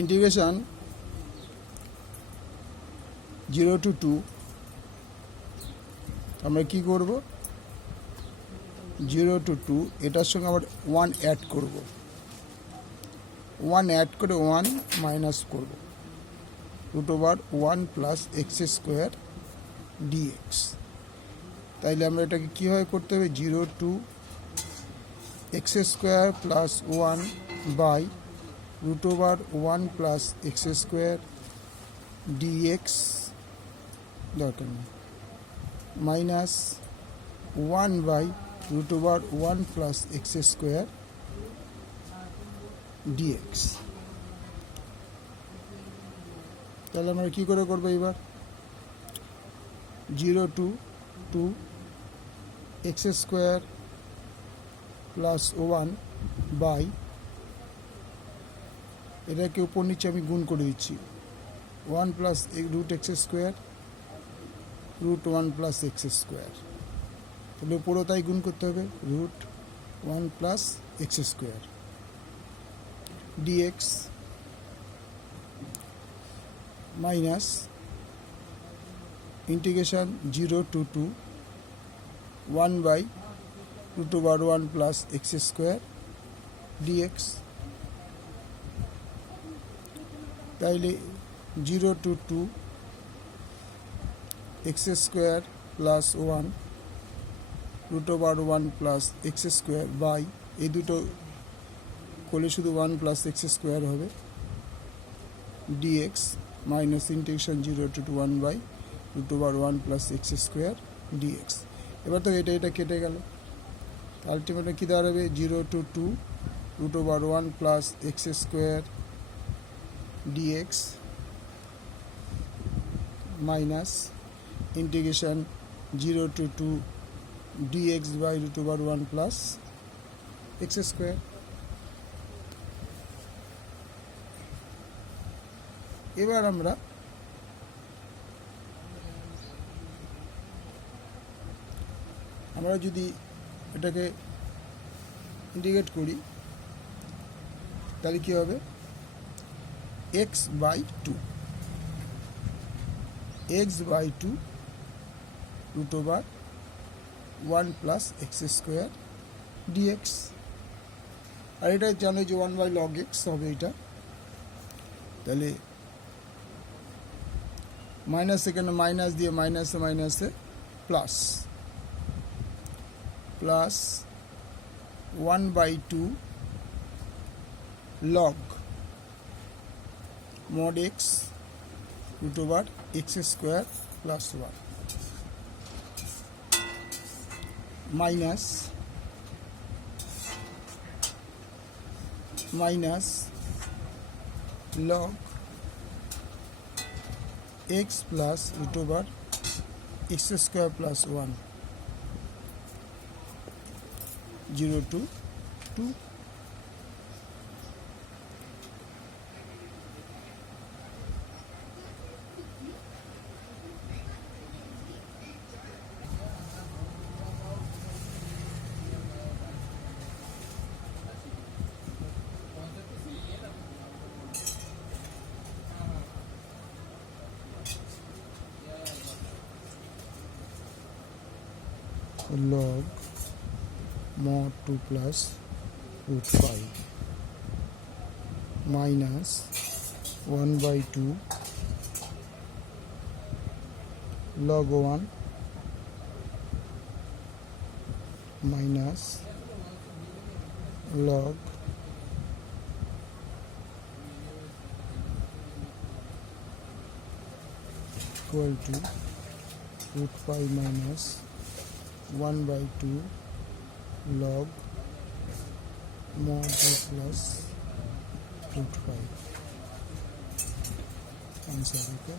Integration 0 to 2 আমরা কি করব 0 to 2 এটার সঙ্গে আবার 1 অ্যাড করব 1 অ্যাড করে 1 মাইনাস করব √1 প্লাস এক্স স্কোয়ার ডিএক্স। তাইলে আমরা এটাকে কীভাবে করতে হবে 0 to x square plus 1 by √1 plus x square dx দরকার নেই minus 1 by √1 plus x square dx. তাহলে আমরা কী করে করবো এবার 0 to 2 x square plus 1 by এটাকে উপর নিচে আমি গুণ করে দিচ্ছি 1 plus √x square √1 plus x square. তাহলে পুরো তাই গুণ করতে হবে √1 plus x square dx minus integration 0 to 2 1 by √1 plus x square dx. তাইলে 0 to 2 x square plus 1 √1 plus x square by এই দুটো করলে শুধু 1 প্লাস এক্স স্কোয়ার হবে dx minus integration 0 to 1 by √1 plus x square dx. এবার তো এটা কেটে গেল আলটিমেটলি কী দাঁড়াবে 0 to 2 √1 plus x square dx minus integration 0 to 2 dx by √1 plus x square. এবার আমরা যদি এটাকে ইন্টিগ্রেট করি তাহলে কী হবে x by 2 √1 plus x square dx. আর এটা জানো যে 1 বাই লগ এক্স হবে এটা। তাহলে মাইনাস এখানে মাইনাস দিয়ে মাইনাসে plus 1 by 2 log mod x √x square plus 1 minus log x plus √x square plus 1 0 to 2। log mod 2 plus √5 minus 1 by 2 log 1 minus log equal to √5 minus 1 by 2 log mod 2 plus √5 answer है क्या।